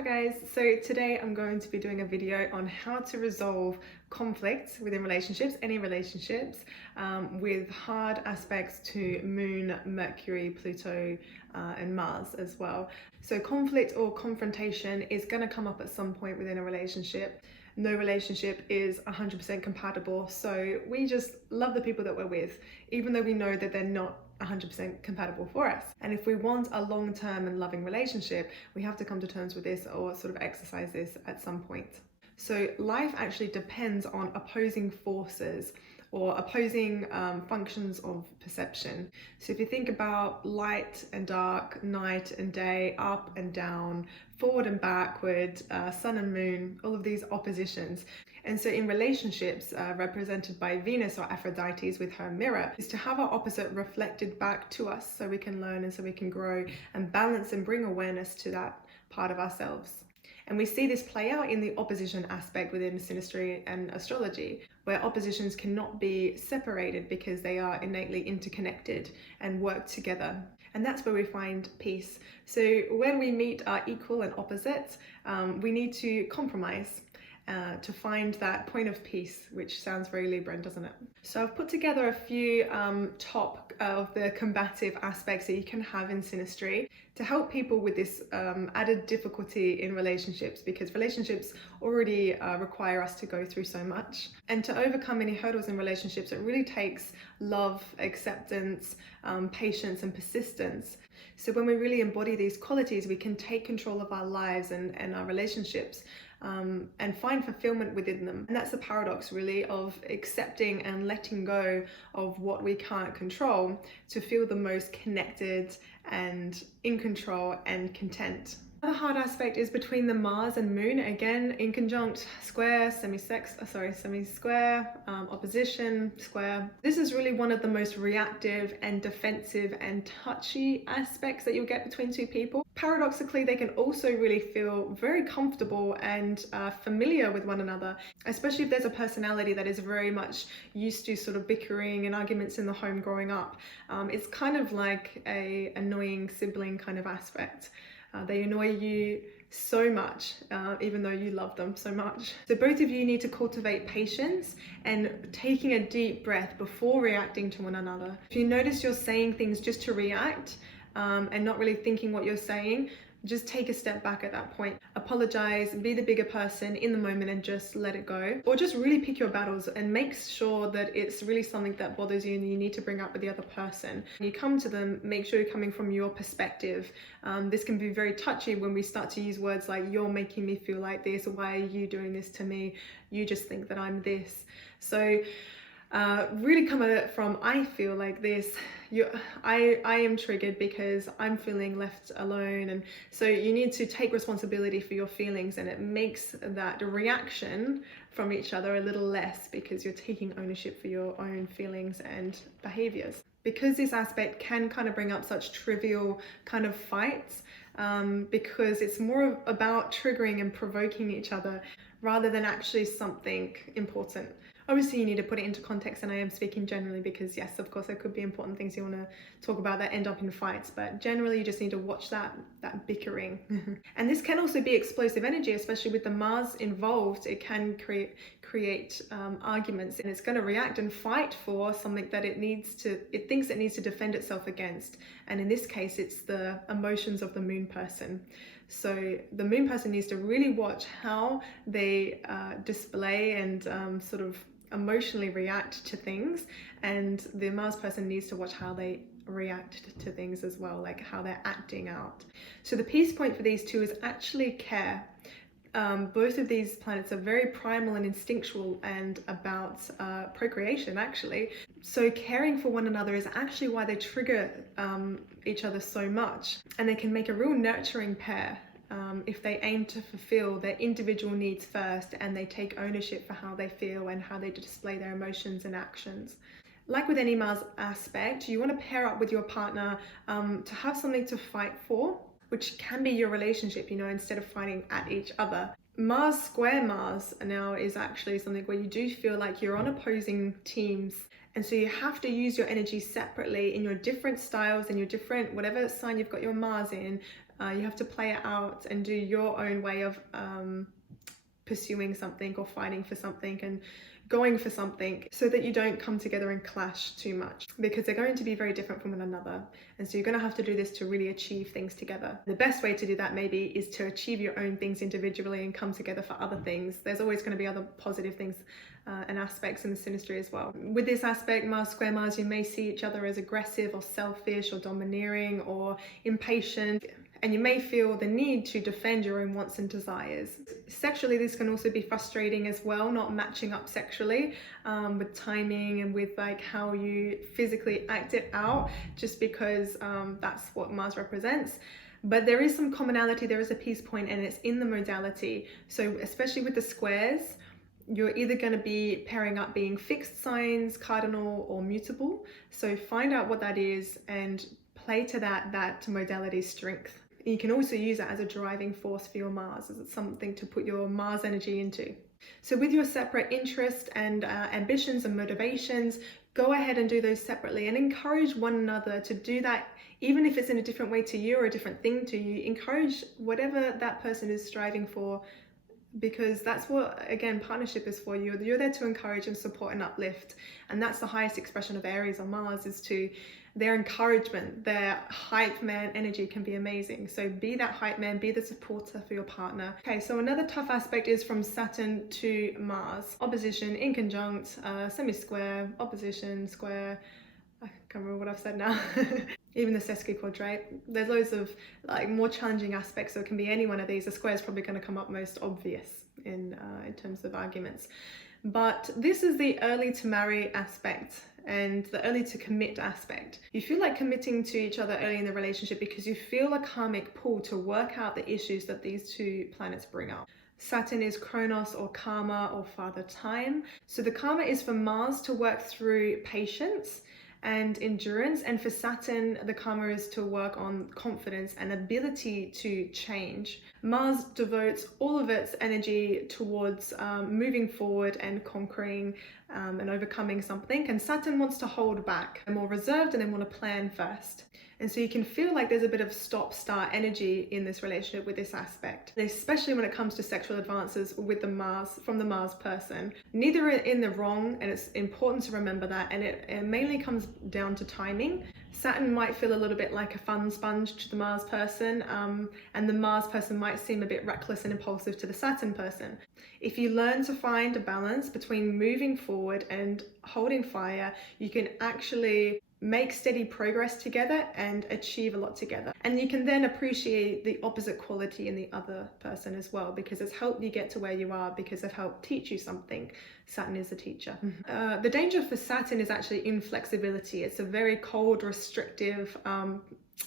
Hi guys, so today I'm going to be doing a video on how to resolve conflicts within relationships, any relationships, with hard aspects to Moon, Mercury, Pluto, and Mars as well. So conflict or confrontation is going to come up at some point within a relationship. No relationship is 100% compatible, so we just love the people that we're with, even though we know that they're not 100% compatible for us. And if we want a long-term and loving relationship, we have to come to terms with this or sort of exercise this at some point. So life actually depends on opposing forces or opposing functions of perception. So if you think about light and dark, night and day, up and down, forward and backward, sun and moon, all of these oppositions. And so in relationships, represented by Venus or Aphrodite with her mirror, is to have our opposite reflected back to us so we can learn and so we can grow and balance and bring awareness to that part of ourselves. And we see this play out in the opposition aspect within synastry and astrology, where oppositions cannot be separated because they are innately interconnected and work together. And that's where we find peace. So when we meet our equal and opposites, we need to compromise to find that point of peace, which sounds very Libran, doesn't it? So I've put together a few top of the combative aspects that you can have in synastry to help people with this added difficulty in relationships, because relationships already require us to go through so much. And to overcome any hurdles in relationships, it really takes love, acceptance, patience and persistence. So when we really embody these qualities, we can take control of our lives and our relationships and find fulfillment within them. And that's the paradox really of accepting and letting go of what we can't control to feel the most connected and in control and content. Another hard aspect is between the Mars and Moon, again, inconjunct, square, semisquare, opposition, square. This is really one of the most reactive and defensive and touchy aspects that you'll get between two people. Paradoxically, they can also really feel very comfortable and familiar with one another, especially if there's a personality that is very much used to sort of bickering and arguments in the home growing up. It's kind of like a annoying sibling kind of aspect. They annoy you so much, even though you love them so much. So both of you need to cultivate patience and taking a deep breath before reacting to one another. If you notice you're saying things just to react and not really thinking what you're saying, just take a step back at that point. Apologize, be the bigger person in the moment and just let it go. Or just really pick your battles and make sure that it's really something that bothers you and you need to bring up with the other person. When you come to them, make sure you're coming from your perspective. This can be very touchy when we start to use words like, you're making me feel like this, why are you doing this to me? You just think that I'm this. So really come at it from, I feel like this, I am triggered because I'm feeling left alone. And so you need to take responsibility for your feelings, and it makes that reaction from each other a little less because you're taking ownership for your own feelings and behaviors. Because this aspect can kind of bring up such trivial kind of fights, because it's more about triggering and provoking each other rather than actually something important. Obviously, you need to put it into context, and I am speaking generally because, yes, of course, there could be important things you want to talk about that end up in fights, but generally you just need to watch that bickering. And this can also be explosive energy, especially with the Mars involved. It can create arguments, and it's going to react and fight for something that it thinks it needs to defend itself against. And in this case, it's the emotions of the Moon person. So the Moon person needs to really watch how they display and sort of emotionally react to things, and the Mars person needs to watch how they react to things as well, like how they're acting out. So the peace point for these two is actually care. Both of these planets are very primal and instinctual and about procreation, actually. So caring for one another is actually why they trigger each other so much, and they can make a real nurturing pair if they aim to fulfill their individual needs first and they take ownership for how they feel and how they display their emotions and actions. Like with any Mars aspect, you want to pair up with your partner to have something to fight for, which can be your relationship, instead of fighting at each other. Mars square Mars now is actually something where you do feel like you're on opposing teams And so you have to use your energy separately in your different styles and your different, whatever sign you've got your Mars in, you have to play it out and do your own way of pursuing something or fighting for something and going for something, so that you don't come together and clash too much, because they're going to be very different from one another. And so you're going to have to do this to really achieve things together. The best way to do that maybe is to achieve your own things individually and come together for other things. There's always going to be other positive things and aspects in the synastry as well. With this aspect, Mars square Mars, you may see each other as aggressive or selfish or domineering or impatient, and you may feel the need to defend your own wants and desires. Sexually, this can also be frustrating as well, not matching up sexually with timing and with like how you physically act it out, just because that's what Mars represents. But there is some commonality, there is a peace point, and it's in the modality. So especially with the squares, you're either going to be pairing up being fixed signs, cardinal, or mutable. So find out what that is and play to that modality strength. You can also use that as a driving force for your Mars, as it's something to put your Mars energy into. So with your separate interests and ambitions and motivations, go ahead and do those separately and encourage one another to do that, even if it's in a different way to you or a different thing to you. Encourage whatever that person is striving for, because that's what, again, partnership is for. You're there to encourage and support and uplift, and that's the highest expression of Aries on Mars, is to their encouragement. Their hype man energy can be amazing, so be that hype man, be the supporter for your partner. Okay, so another tough aspect is from Saturn to Mars: opposition, inconjunct, semisquare, opposition, square. I can't remember what I've said now. Even the sesquisquare. There's loads of like more challenging aspects, so it can be any one of these. The square is probably going to come up most obvious in terms of arguments. But this is the early to marry aspect and the early to commit aspect. You feel like committing to each other early in the relationship because you feel a karmic pull to work out the issues that these two planets bring up. Saturn is Chronos or karma or father time. So the karma is for Mars to work through patience and endurance, and for Saturn the karma is to work on confidence and ability to change. Mars devotes all of its energy towards moving forward and conquering and overcoming something, and Saturn wants to hold back. They're more reserved and they want to plan first. And so you can feel like there's a bit of stop-start energy in this relationship with this aspect, especially when it comes to sexual advances with the Mars, from the Mars person. Neither are in the wrong, and it's important to remember that, and it mainly comes down to timing. Saturn might feel a little bit like a fun sponge to the Mars person, and the Mars person might seem a bit reckless and impulsive to the Saturn person. If you learn to find a balance between moving forward and holding fire, you can actually make steady progress together and achieve a lot together. And you can then appreciate the opposite quality in the other person as well, because it's helped you get to where you are, because they've helped teach you something. Saturn is the teacher. The danger for Saturn is actually inflexibility. It's a very cold, restrictive,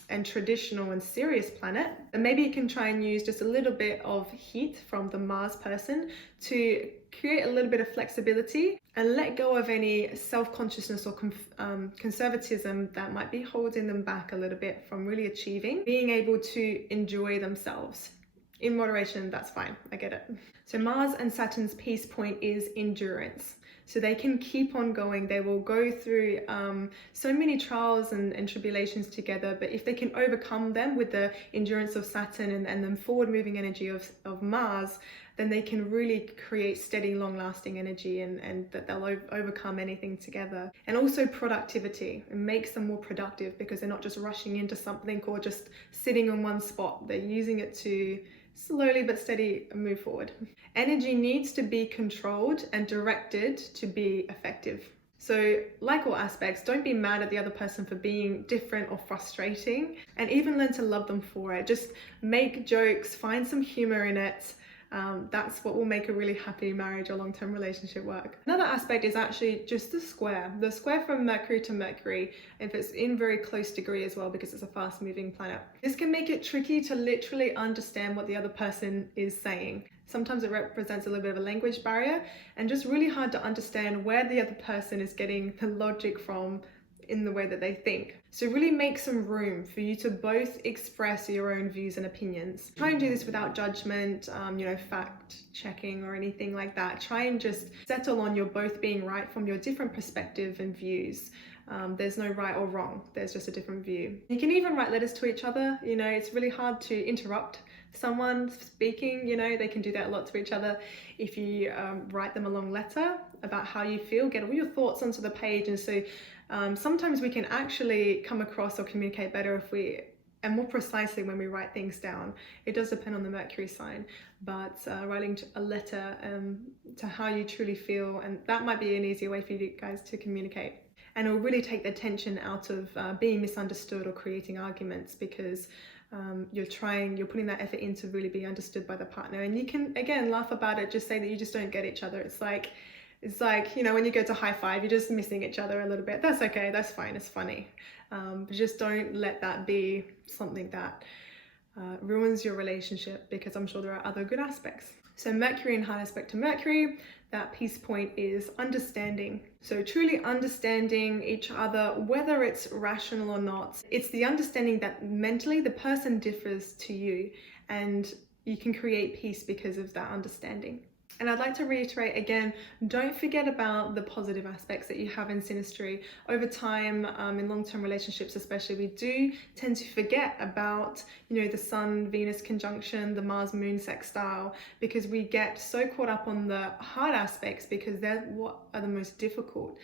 and traditional and serious planet. And maybe you can try and use just a little bit of heat from the Mars person to create a little bit of flexibility and let go of any self-consciousness or conservatism that might be holding them back a little bit from really achieving, being able to enjoy themselves. In moderation, that's fine, I get it. So Mars and Saturn's peace point is endurance. So they can keep on going. They will go through so many trials and tribulations together, but if they can overcome them with the endurance of Saturn and the forward moving energy of Mars, then they can really create steady, long-lasting energy, and that they'll overcome anything together. And also productivity. It makes them more productive because they're not just rushing into something or just sitting on one spot. They're using it to slowly but steady move forward. Energy needs to be controlled and directed to be effective. So like all aspects, don't be mad at the other person for being different or frustrating, and even learn to love them for it. Just make jokes, find some humor in it. That's what will make a really happy marriage or long-term relationship work. Another aspect is actually just the square from Mercury to Mercury, if it's in very close degree as well, because it's a fast-moving planet. This can make it tricky to literally understand what the other person is saying. Sometimes it represents a little bit of a language barrier, and just really hard to understand where the other person is getting the logic from in the way that they think. So really make some room for you to both express your own views and opinions. Try and do this without judgment, fact checking or anything like that. Try and just settle on you're both being right from your different perspective and views. There's no right or wrong, there's just a different view. You can even write letters to each other. It's really hard to interrupt someone speaking, they can do that a lot to each other. If you write them a long letter about how you feel, get all your thoughts onto the page. And so sometimes we can actually come across or communicate better and more precisely when we write things down. It does depend on the Mercury sign, but writing a letter to how you truly feel, and that might be an easier way for you guys to communicate. And it'll really take the tension out of being misunderstood or creating arguments, because you're putting that effort in to really be understood by the partner. And you can, again, laugh about it, just say that you just don't get each other. It's like, when you go to high five, you're just missing each other a little bit. That's okay, that's fine, it's funny. But just don't let that be something that ruins your relationship, because I'm sure there are other good aspects. So Mercury in hard aspect to Mercury, that peace point is understanding. So truly understanding each other, whether it's rational or not. It's the understanding that mentally the person differs to you, and you can create peace because of that understanding. And I'd like to reiterate again, don't forget about the positive aspects that you have in synastry. Over time, in long-term relationships especially, we do tend to forget about, the Sun-Venus conjunction, the Mars-Moon sextile, because we get so caught up on the hard aspects because they're what are the most difficult.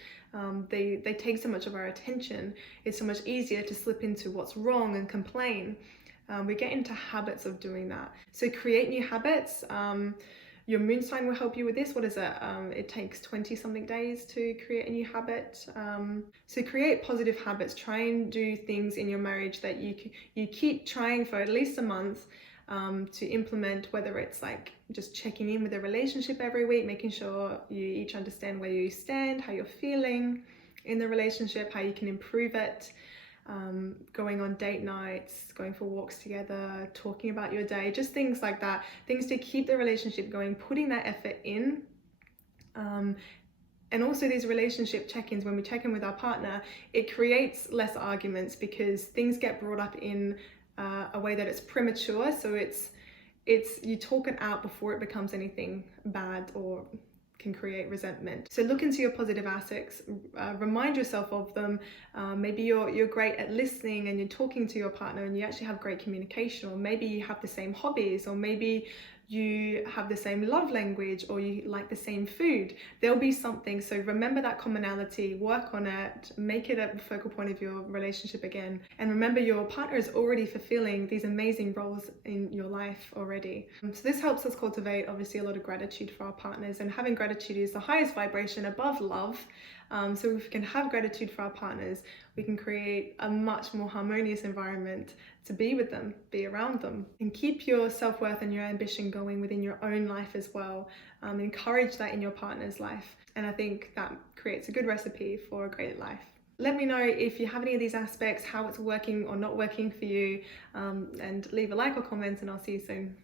They take so much of our attention. It's so much easier to slip into what's wrong and complain. We get into habits of doing that. So create new habits. Your moon sign will help you with this. What is it? It takes 20 something days to create a new habit. So create positive habits. Try and do things in your marriage that you keep trying for at least a month to implement, whether it's like just checking in with the relationship every week, making sure you each understand where you stand, how you're feeling in the relationship, how you can improve it. Going on date nights, going for walks together, talking about your day, just things like that, things to keep the relationship going, putting that effort in. And also these relationship check-ins, when we check in with our partner, it creates less arguments because things get brought up in a way that it's premature. So it's you talk it out before it becomes anything bad or can create resentment. So look into your positive aspects, remind yourself of them. Maybe you're great at listening and you're talking to your partner and you actually have great communication, or maybe you have the same hobbies, or maybe you have the same love language, or you like the same food. There'll be something. So remember that commonality, work on it, make it a focal point of your relationship again. And remember, your partner is already fulfilling these amazing roles in your life already. So this helps us cultivate obviously a lot of gratitude for our partners, and having gratitude is the highest vibration above love. So if we can have gratitude for our partners, we can create a much more harmonious environment to be with them, be around them, and keep your self-worth and your ambition going within your own life as well. Encourage that in your partner's life. And I think that creates a good recipe for a great life. Let me know if you have any of these aspects, how it's working or not working for you, and leave a like or comment, and I'll see you soon.